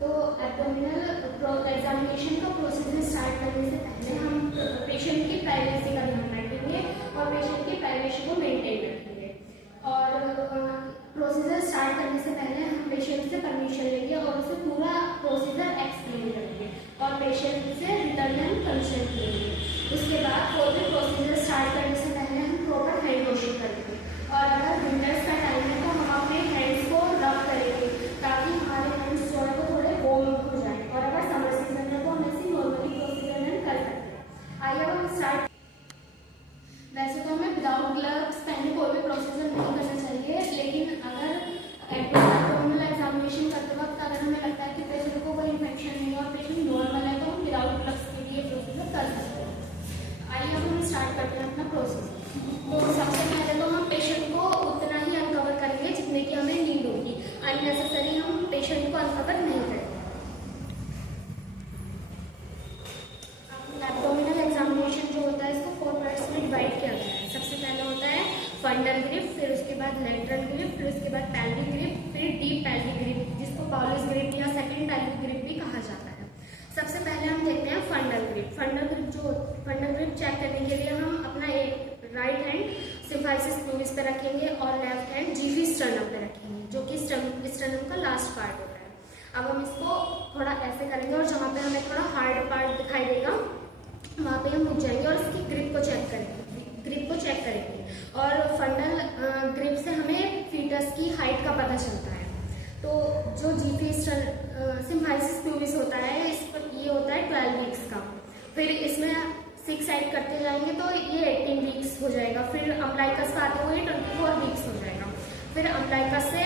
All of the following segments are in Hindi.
तो एब्डोमिनल एग्जामिनेशन का प्रोसीजर स्टार्ट करने से पहले हम पेशेंट की प्राइवेसी का ध्यान रखेंगे और पेशेंट की प्राइवेसी को मेंटेन रखेंगे। और प्रोसीजर स्टार्ट करने से पहले हम पेशेंट से परमिशन लेंगे और उसे पूरा प्रोसीजर एक्सप्लेन करेंगे और पेशेंट से रिटर्न कंसेंट लेंगे। उसके बाद कोई भी प्रोसीजर स्टार्ट करने से पहले हम प्रॉपर हैंड वॉशिंग करेंगे और अगर विंटर्स का टाइम है तो हम अपने हैंड्स को रब करेंगे ताकि हमारे हैंड्स जो है वो थोड़े वार्म हो जाए। और अगर समर सीजन है तो हम ऐसे नॉर्मली प्रोसीजर कर सकते हैं। आइए हम स्टार्ट। वैसे तो हमें विदाउट ग्लव्स पहने कोई भी प्रोसीजर नहीं करना चाहिए, लेकिन अगर एब्डोमिनल एग्जामिनेशन करते वक्त अगर हमें लगता है कि पेशेंट को कोई इन्फेक्शन नहीं है और पेशेंट नॉर्मल है तो हम विदाउट ग्लव्स के लिए प्रोसीजर कर सकते हैं। आइए अब हम स्टार्ट करते हैं अपना प्रोसीजर। तो सबसे पहले तो हम पेशेंट को उतना ही अनकवर करेंगे जितने की हमें नीड होगी, अननेसेसरी हम पेशेंट को अनकवर नहीं करेंगे। एब्डोमिनल एग्जामिनेशन जो होता है इसको 4 पार्ट्स में डिवाइड किया गया है। सबसे पहले होता है फंडल ग्रिप, फिर उसके बाद लेटरल ग्रिप, फिर उसके बाद पैल्विक ग्रिप, फिर डीप पैल्विक ग्रिप जिसको पाउलिस ग्रिप या सेकंड पैल्विक ग्रिप भी कहा जाता है। सबसे पहले हम देखते हैं fundal grip. Fundal grip check करने के लिए हम अपना एक राइट हैंड सिम्फाइसिस प्यूबिस पे रखेंगे और लेफ्ट हैंड जीवी स्टर्नम पे रखेंगे, जो कि स्टर्नम का लास्ट पार्ट होता है। अब हम इसको थोड़ा ऐसे करेंगे और जहाँ पे हमें थोड़ा हार्ड पार्ट दिखाई देगा वहाँ पे हम रुक जाएंगे और इसकी ग्रिप को चेक करेंगे। और फंडल ग्रिप से हमें फीटस की हाइट का पता चलता है। तो जो जीवी सिम्फाइसिस प्यूबिस होता है इस पर ये होता है 12 वीक्स का। फिर इसमें 6 साइड करते जाएंगे तो ये 18 वीक्स हो जाएगा। फिर अम्बलाइकस पे आते हुए 24 वीक्स हो जाएगा। फिर अम्बलाइकस से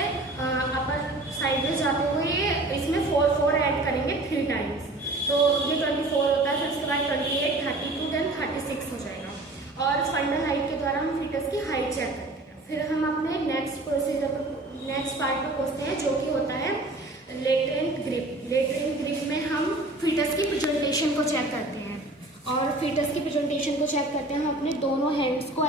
अपर साइड में जाते हुए इसमें 4 ऐड करेंगे 3 टाइम्स, तो ये 24 होता है। फिर उसके बाद 28, 32, देन 36 हो जाएगा। और फंडल हाइट के द्वारा हम फीटस की हाइट चेक करते हैं। फिर हम अपने नेक्स्ट पार्ट पर पहुँचते हैं जो कि होता है लेटेरेंट ग्रिप। लेटेरेंट ग्रिप में हम फीटस की प्रेजेंटेशन को चेक करते हैं और फीटस की प्रेजेंटेशन को चेक करते हैं हम अपने दोनों हैंड्स को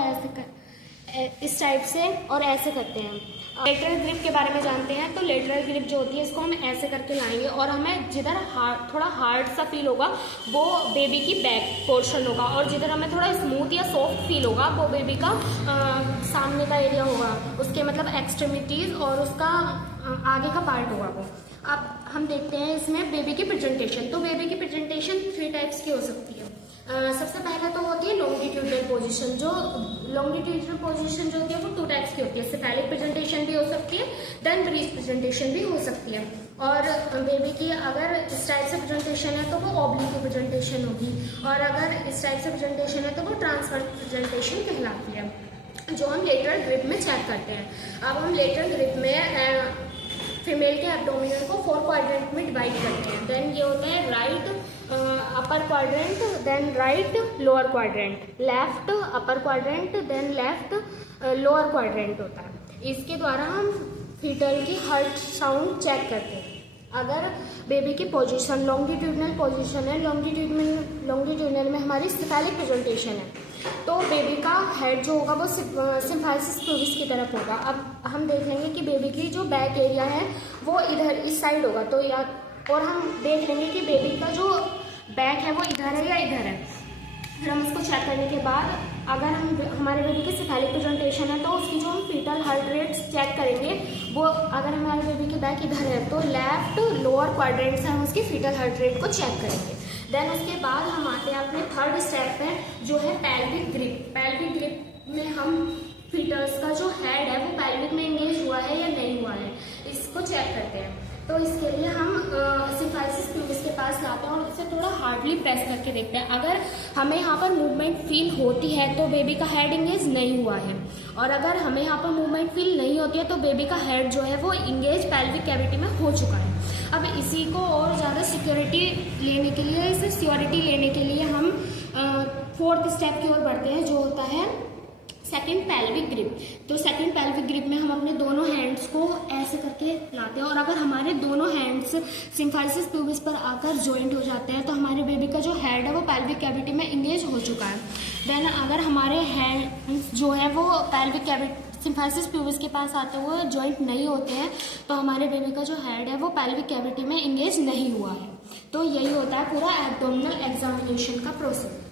इस टाइप से और ऐसे करते हैं। लेटरल ग्रिप के बारे में जानते हैं तो लेटरल ग्रिप जो होती है इसको हम ऐसे करके लाएंगे और हमें जिधर थोड़ा हार्ड सा फील होगा वो बेबी की बैक पोर्शन होगा और जिधर हमें थोड़ा स्मूथ या सॉफ्ट फील होगा वो बेबी का सामने का एरिया होगा, उसके मतलब एक्सट्रीमिटीज़ और उसका आगे का पार्ट होगा वो। अब हम देखते हैं इसमें बेबी की प्रेजेंटेशन। तो बेबी की प्रेजेंटेशन 3 टाइप्स की हो सकती है। सबसे पहले तो होती है लॉन्गिट्यूडनल पोजीशन। जो लॉन्गिट्यूडनल पोजीशन जो होती है वो 2 टाइप्स की होती है। सेफेलिक प्रेजेंटेशन भी हो सकती है, देन ब्रीच प्रेजेंटेशन भी हो सकती है। और बेबी की अगर इस टाइप से प्रेजेंटेशन है तो वो ऑब्लिक की प्रेजेंटेशन होगी और अगर इस टाइप से प्रेजेंटेशन है तो वो ट्रांसफर प्रेजेंटेशन कहलाती है, जो हम लेटरल ग्रिप में चेक करते हैं। अब हम लेटरल ग्रिप में फीमेल के एब्डोमिनल को 4 क्वाड्रेंट में डिवाइड करते हैं। देन ये होता है right upper quadrant, then right lower quadrant, left upper quadrant, then left lower quadrant होता है। इसके द्वारा हम फीटल की हार्ट साउंड चेक करते हैं। अगर बेबी की पोजीशन लॉन्गिट्यूडनल पोजीशन है, लॉन्गिट्यूडनल में हमारी सेफेलिक प्रेजेंटेशन है, तो बेबी का हेड जो होगा वो सिम्फाइसिस प्यूबिस की तरफ होगा। अब हम देख लेंगे कि बेबी की जो बैक एरिया है वो इधर इस साइड होगा, तो या और हम देख लेंगे कि बेबी का जो बैक है वो इधर है या इधर है। फिर हम उसको चेक करने के बाद अगर हमारे बेबी की सेफेलिक प्रेजेंटेशन है तो उसकी जो हम फीटल हार्ट रेट चेक करेंगे वो अगर हमारे बेबी की बैक इधर है तो लेफ्ट लोअर क्वाड्रेंट से हम उसकी फीटल हार्ट रेट को चेक करेंगे। देन उसके बाद हम आते हैं अपने थर्ड स्टेप पे जो है पैल्विक ग्रिप। पैल्विक ग्रिप में हम फीटस का जो हेड है वो पैल्विक में एंगेज हुआ है या नहीं हुआ है इसको चेक करते हैं। तो इसके लिए हम सिम्फाइसिस प्यूबिस के पास लाते हैं और इसे थोड़ा हार्डली प्रेस करके देखते हैं। अगर हमें यहाँ पर मूवमेंट फील होती है तो बेबी का हेड इंगेज नहीं हुआ है, और अगर हमें यहाँ पर मूवमेंट फील नहीं होती है तो बेबी का हेड जो है वो इंगेज पैल्विक कैविटी में हो चुका है। अब इसी को और ज़्यादा सिक्योरिटी लेने के लिए, इसे सिक्योरिटी लेने के लिए हम 4th स्टेप की ओर बढ़ते हैं जो होता है सेकंड पैल्विक ग्रिप। तो सेकंड पैल्विक ग्रिप में हम अपने दोनों हैंड्स को ऐसे करके लाते हैं और अगर हमारे दोनों हैंड्स सिम्फाइसिस प्यूबिस पर आकर जॉइंट हो जाते हैं तो हमारे बेबी का जो हेड है वो पैल्विक कैविटी में इंगेज हो चुका है। देन अगर हमारे हैंड्स जो है वो पैल्विक कैविटी सिम्फाइसिस प्यूबिस के पास आते हुए जॉइंट नहीं होते हैं, तो हमारे बेबी का जो हेड है वो पेल्विक कैविटी में इंगेज नहीं हुआ है। तो यही होता है पूरा एब्डोमिनल एग्जामिनेशन का प्रोसेस।